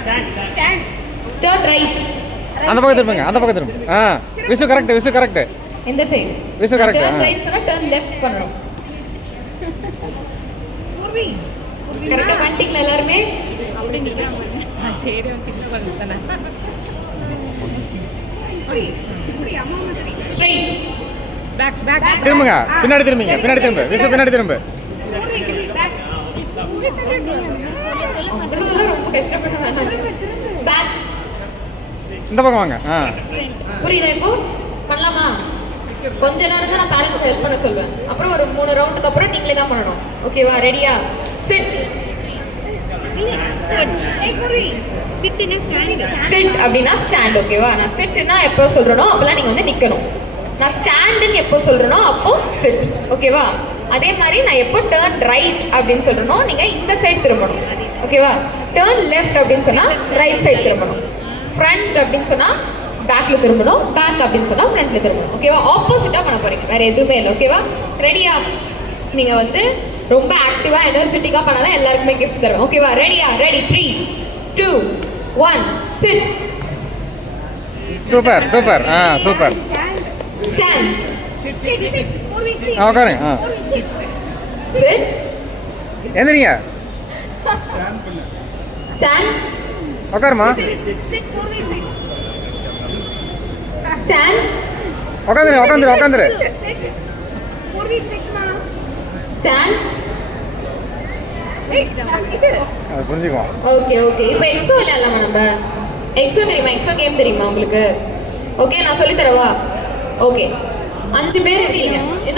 Turn right. அந்த பக்கம் திரும்புங்க, அந்த பக்கம் திரும்புங்க. Visu correct, Visu correct. இந்த side Visu correct. Turn right சொன்னா டர்ன் லெஃப்ட் பண்ணணும். கரெக்டா பண்ணிட்டீங்களா எல்லாருமே? ஸ்ட்ரைட். திரும்புங்க, பின்னாடி திரும்புங்க, பின்னாடி திரும்ப. விசு பின்னாடி திரும்ப. ரொம்ப கஷ்டப்பட வேணாம். பேக். இந்த பக்கம் வாங்க. புரியுதா இப்போ? பண்ணலாமா? கொஞ்ச நேரம் தான் நான் பேரண்ட்ஸ் ஹெல்ப் பண்ண சொல்வேன். அப்புறம் ஒரு 3 ரவுண்டுக்கு அப்புறம் நீங்களே தான் பண்ணணும். ஓகேவா? ரெடியா? சிட். சிட் அப்படின்னா ஸ்டாண்ட். ஓகேவா? நான் சிட்னா எப்போ சொல்றேனோ அப்பெல்லாம் நீங்க வந்து நிக்கணும். நான் ஸ்டாண்டுன்னு எப்போ சொல்றேனோ அப்போ சிட். ஓகேவா? அதே மாதிரி நான் எப்போ டர்ன் ரைட் அப்படின்னு சொல்றேனோ நீங்க இந்த சைடு திரும்பணும். ஓகேவா? டர்ன் லெஃப்ட் அப்படின்னு சொன்னா ரைட் சைடு திரும்பணும். ஃப்ரண்ட் அப்படின்னு சொன்னா பேக்ல திரும்பணும். பேக் அப்படின்னு சொன்னா ஃப்ரண்ட்ல திரும்பணும். ஓகேவா? ஆப்போசிட்டா பண்ண போறீங்க, வேற எதுவுமே இல்லை. ஓகேவா? ரெடியா? நீங்க வந்து ரொம்ப ஆக்டிவா எனர்ஜெட்டிக்கா பண்ணாதான் எல்லாருக்குமே கிஃப்ட் தருவேன். ஓகேவா? ரெடியா? Ready. 3 2 1 chit. Super super. Super. Stand. உட்காருங்க. சிட். எந்திரிங்க. ஸ்டாண்ட். உட்காருமா. ஸ்டாண்ட். உட்காந்துரு, உட்காந்துரு, உட்காந்துரு. ஸ்டாண்ட். அது புரிஞ்சுக்குவோம். Okay okay. இப்போ எக்ஸோ விளையாடலாமா நம்ம? எக்ஸோ தெரியுமா? எக்ஸோ கேம் தெரியுமா உங்களுக்கு? ஓகே, நான் சொல்லி தரவா? ஓகே, 5 பேர் இருக்கீங்க.